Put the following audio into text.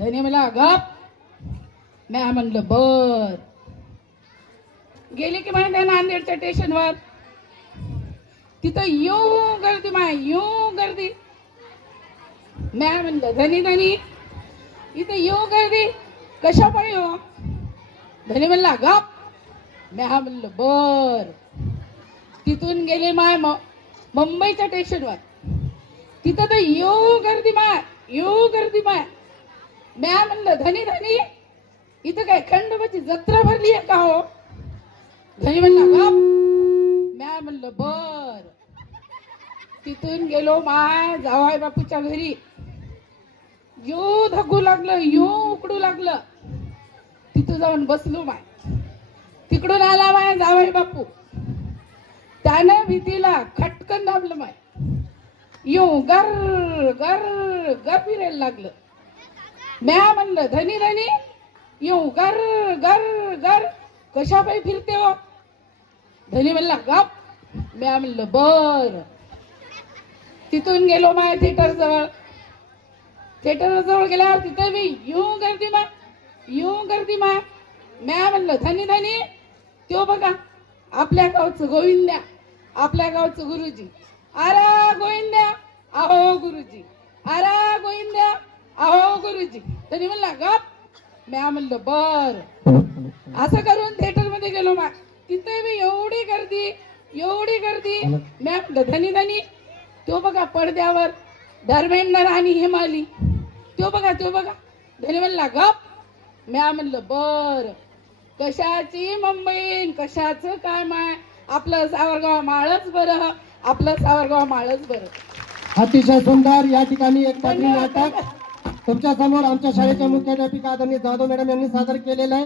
धनी मला गप. म्या म्हणलं बर. गेली की माहिती आहे नांदेडच्या स्टेशनवर, तिथं येऊ गर्दी माय येऊ गर्दी. म्या म्हणलं धनी धनी इथं येऊ गर्दी कशा पायी हो. धनी म्हणला गप. म्या म्हणलं बर. तिथून गेले माय मुंबईच्या स्टेशनवर, तिथं तर येऊ गर्दी माय येऊ गर्दी माय. म्या म्हणलं धनी धनी इथं काय खंडोबाची जत्रा भरली आहे का हो. धनी म्हणला गप. म्या म्हणलं बर. तिथून गेलो माय जावाई बापूच्या घरी. यो धगू लागलं यो उकडू लागलं. तिथं जाऊन बसलो माय. तिकडून आला माय जावाई बापू. त्यानं भीतीला खटकन दाबलं माय. यो गर गर गर फिरायला लागलं. म्या म्हणलं धनी धनी यो गर गर गर कशा पायी फिरते हो. धनी म्हणला गप. म्या म्हणलं बर. तिथून गेलो माय थिएटर जवळ. थिएटर जवळ गेल्यावर तिथे मी येऊ गर्दी माय येऊ गर्दी माय. म्या म्हणलं धनी धनी त्यो बघा आपल्या गावचं गोविंद्या आपल्या गावचं गुरुजी. अरे गोविंद्या अहो गुरुजी अरे गोविंद्या अहो गुरुजी. धनी म्हणला गप. म्या म्हणलं बर. असं करून थिएटर मध्ये गेलो माय. तिथे मी एवढी गर्दी एवढी गर्दी. म्या म्हणलं धनी धनी तो बघा पडद्यावर धर्मेंद्र आणि हेमाली तो बघा तो बघा. धनी म्हणला गप. म्या म्हणलं बर. कशाची मुंबई कशाचं काय माय आपलं सावरगाव माळच बरं आपलं सावरगाव माळच बरं. अतिशय सुंदर या ठिकाणी एक नाटक तुमच्या समोर आमच्या शाळेच्या मुख्याध्यापिका आदरणीय जाधव मॅडम यांनी सादर केलेलं आहे.